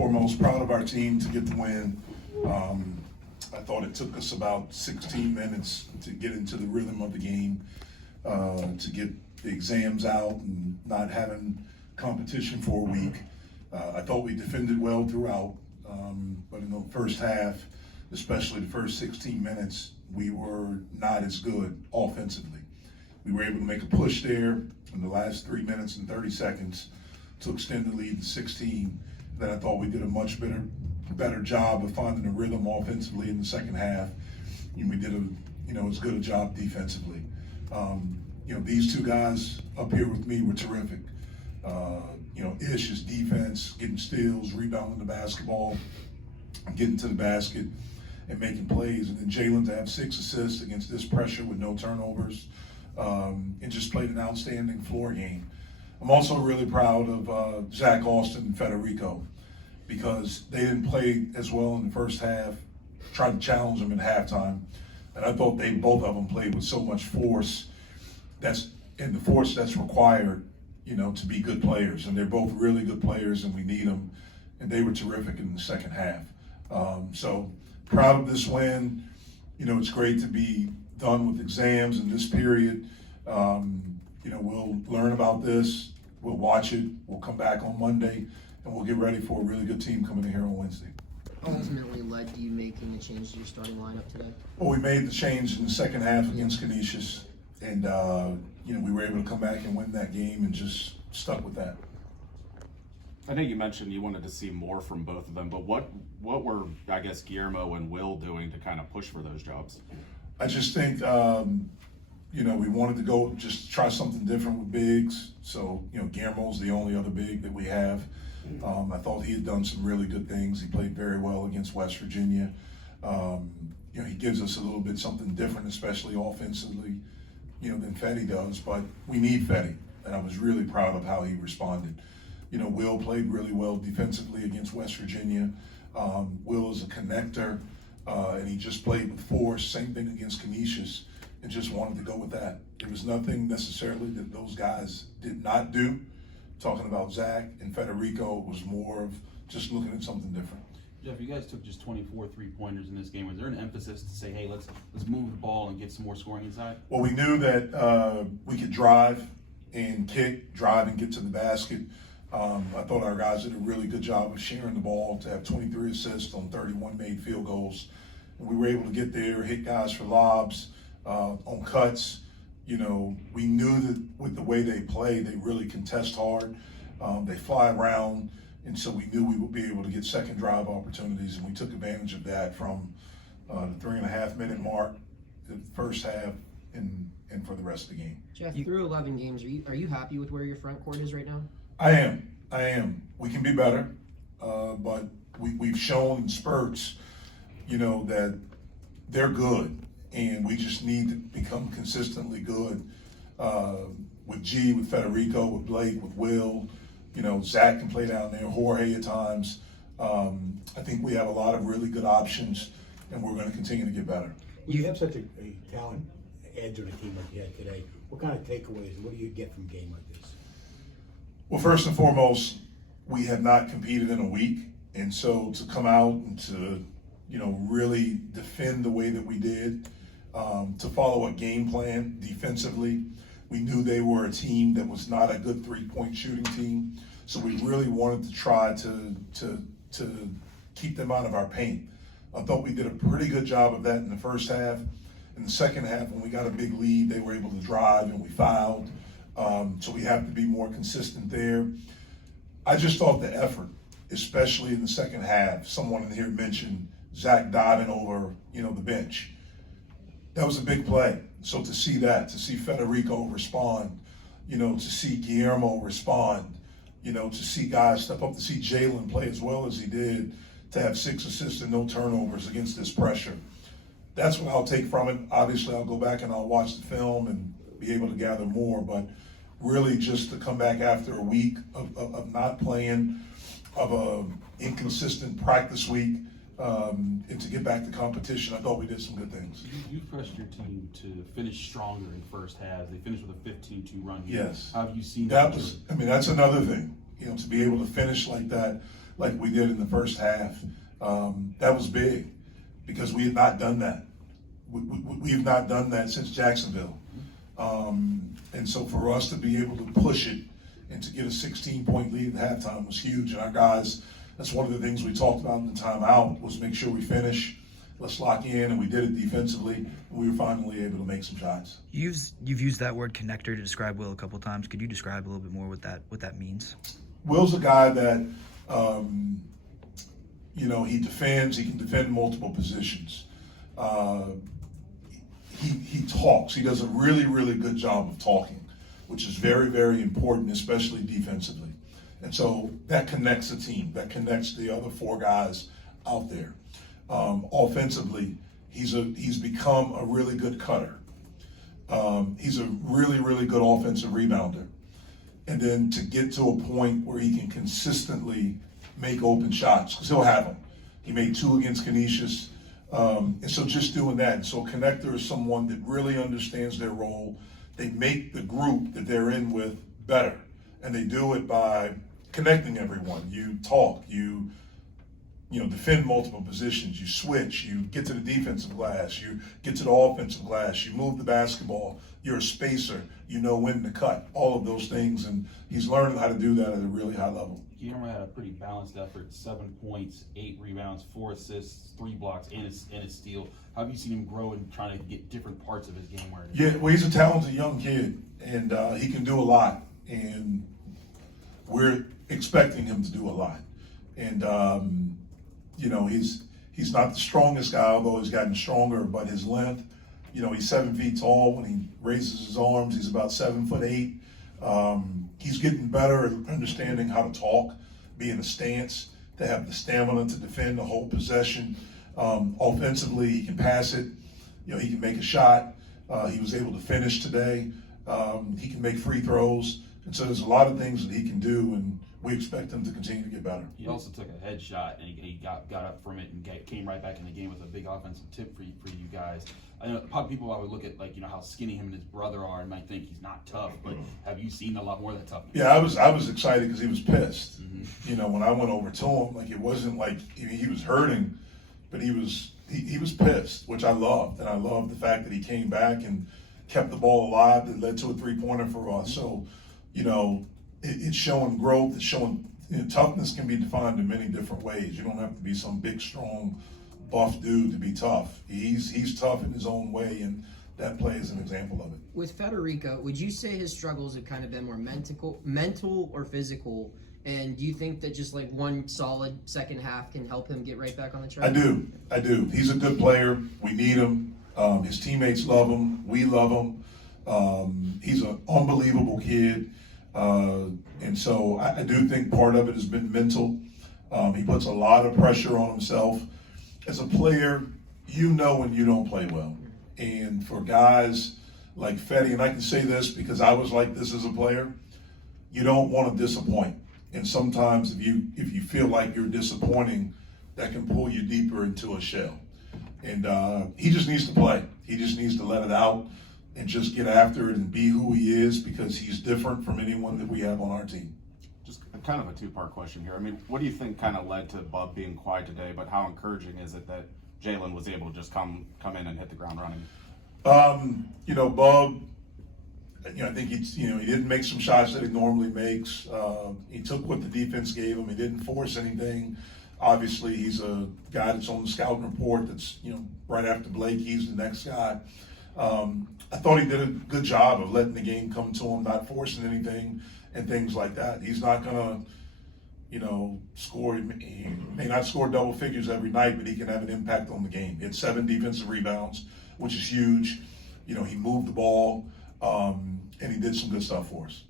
foremost, proud of our team to get the win. I thought it took us about 16 minutes to get into the rhythm of the game, to get the exams out and not having competition for a week. I thought we defended well throughout, but in the first half, especially the first 16 minutes, we were not as good offensively. We were able to make a push there in the last 3 minutes and 30 seconds to extend the lead to 16. Then I thought we did a much better job of finding a rhythm offensively in the second half, and we did as good a job defensively. These two guys up here with me were terrific. Ish's defense, getting steals, rebounding the basketball, getting to the basket, and making plays. And then Jalen to have 6 assists against this pressure with no turnovers, and just played an outstanding floor game. I'm also really proud of Zach Austin and Federico, because they didn't play as well in the first half, tried to challenge them at halftime, and I thought both of them played with so much force. That's required, to be good players, and they're both really good players, and we need them, and they were terrific in the second half. So proud of this win. It's great to be done with exams in this period. We'll learn about this, we'll watch it, we'll come back on Monday, and we'll get ready for a really good team coming in here on Wednesday. Ultimately led to you making the change to your starting lineup today? Well, we made the change in the second half against Canisius, and we were able to come back and win that game and just stuck with that. I know you mentioned you wanted to see more from both of them, but what were, I guess, Guillermo and Will doing to kind of push for those jobs? I just think, we wanted to go just try something different with bigs. So, Guillermo's the only other big that we have. I thought he had done some really good things. He played very well against West Virginia. He gives us a little bit something different, especially offensively, than Fetty does. But we need Fetty, and I was really proud of how he responded. Will played really well defensively against West Virginia. Will is a connector, and he just played with force. Same thing against Canisius, and just wanted to go with that. There was nothing necessarily that those guys did not do. Talking about Zach and Federico was more of just looking at something different. Jeff, you guys took just 24 three-pointers in this game. Was there an emphasis to say, hey, let's move the ball and get some more scoring inside? Well, we knew that we could drive and get to the basket. I thought our guys did a really good job of sharing the ball to have 23 assists on 31 made field goals. And we were able to get there, hit guys for lobs, on cuts. We knew that with the way they play, they really contest hard. They fly around, and so we knew we would be able to get second drive opportunities, and we took advantage of that from the 3.5 minute mark, the first half, and for the rest of the game. Jeff, through 11 games, are you happy with where your front court is right now? I am. We can be better, but we've shown in spurts, that they're good, and we just need to become consistently good. With G, with Federico, with Blake, with Will, Zach can play down there, Jorge at times. I think we have a lot of really good options, and we're going to continue to get better. You have such a talent edge on a team like you had today. What kind of takeaways, what do you get from a game like this? Well, first and foremost, we have not competed in a week, and so to come out and to, really defend the way that we did, to follow a game plan defensively. We knew they were a team that was not a good three-point shooting team, so we really wanted to try to keep them out of our paint. I thought we did a pretty good job of that in the first half. In the second half, when we got a big lead, they were able to drive and we fouled. So we have to be more consistent there. I just thought the effort, especially in the second half, someone in here mentioned Zach diving over, the bench. That was a big play. So to see that, to see Federico respond, to see Guillermo respond, to see guys step up, to see Jalen play as well as he did, to have 6 assists and no turnovers against this pressure. That's what I'll take from it. Obviously, I'll go back and I'll watch the film and be able to gather more, but really just to come back after a week of not playing, of a inconsistent practice week, and to get back to competition, I thought we did some good things. You pressed your team to finish stronger in the first half. They finished with a 15-2 run here. Yes. How have you seen That's another thing, to be able to finish like that like we did in the first half, that was big because we had not done that. We've not done that since Jacksonville. And so for us to be able to push it and to get a 16-point lead at halftime was huge. And our guys, that's one of the things we talked about in the timeout, was make sure we finish, let's lock in, and we did it defensively. And we were finally able to make some shots. You've used that word connector to describe Will a couple of times. Could you describe a little bit more what that means? Will's a guy that, he defends. He can defend multiple positions. He talks. He does a really, really good job of talking, which is very, very important, especially defensively. And so that connects the team. That connects the other four guys out there. Offensively, he's become a really good cutter. He's a really, really good offensive rebounder. And then to get to a point where he can consistently make open shots, because he'll have them. He made 2 against Canisius. And so just doing that. And so connector is someone that really understands their role. They make the group that they're in with better. And they do it by connecting everyone. You talk, you defend multiple positions, you switch, you get to the defensive glass, you get to the offensive glass, you move the basketball, you're a spacer, you know when to cut, all of those things. And he's learning how to do that at a really high level. Guillermo had a pretty balanced effort, 7 points, 8 rebounds, 4 assists, 3 blocks, and a steal. How have you seen him grow and trying to get different parts of his game where it is? Yeah, well, he's a talented young kid, and he can do a lot. And we're expecting him to do a lot. And, he's not the strongest guy, although he's gotten stronger, but his length, he's 7 feet tall. When he raises his arms, he's about 7'8". He's getting better at understanding how to talk, be in a stance, to have the stamina to defend the whole possession. Offensively, he can pass it. He can make a shot. He was able to finish today. He can make free throws. And so there's a lot of things that he can do, and we expect him to continue to get better. He also took a headshot and he got up from it and came right back in the game with a big offensive tip for you guys. I know people would look at how skinny him and his brother are and might think he's not tough, but have you seen a lot more of that toughness? Yeah, I was excited because he was pissed. Mm-hmm. When I went over to him, it wasn't like he was hurting, but he was pissed, which I loved, and I loved the fact that he came back and kept the ball alive. That led to a 3-pointer for us. So, it's showing growth. It's showing toughness can be defined in many different ways. You don't have to be some big, strong, buff dude to be tough. He's tough in his own way, and that play is an example of it. With Federico, would you say his struggles have kind of been more mental or physical? And do you think that just one solid second half can help him get right back on the track? I do. He's a good player. We need him. His teammates love him. We love him. He's an unbelievable kid. And so I do think part of it has been mental. He puts a lot of pressure on himself. As a player, when you don't play well. And for guys like Fetty, and I can say this because I was like this as a player, you don't want to disappoint. And sometimes if you feel like you're disappointing, that can pull you deeper into a shell. And he just needs to play. He just needs to let it out and just get after it and be who he is, because he's different from anyone that we have on our team. Just kind of a 2-part question here. I mean, what do you think kind of led to Bub being quiet today, but how encouraging is it that Jalen was able to just come in and hit the ground running? Bub, I think he didn't make some shots that he normally makes. He took what the defense gave him. He didn't force anything. Obviously, he's a guy that's on the scouting report that's, right after Blake, he's the next guy. I thought he did a good job of letting the game come to him, not forcing anything and things like that. He's not going to, score. He may not score double figures every night, but he can have an impact on the game. He had 7 defensive rebounds, which is huge. He moved the ball, and he did some good stuff for us.